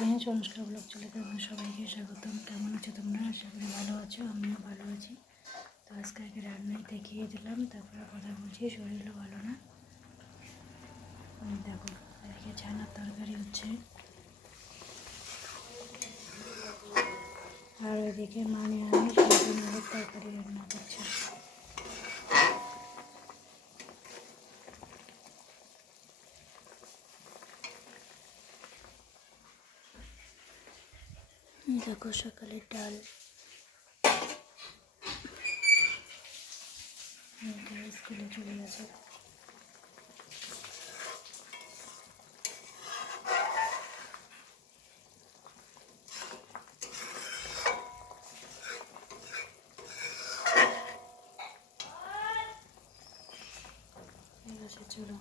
Friends, Anushka blog চলে তোমাদের সবাইকে স্বাগতম। কেমন আছো তোমরা? আশা করি ভালো আছো, আমিও ভালো আছি। তো আজকে আগে রান্নায় দেখিয়ে দিলাম, তারপরে কথা বলছি। শরীরও ভালো না। দেখো এদিকে ছানার তরকারি হচ্ছে, আর ওইদিকে আমি সয়াবিন আলুর তরকারি রান্না করছি। দেখো সকালের ডাল, স্কুলে চলে গেছে। ঠিক আছে, চলো।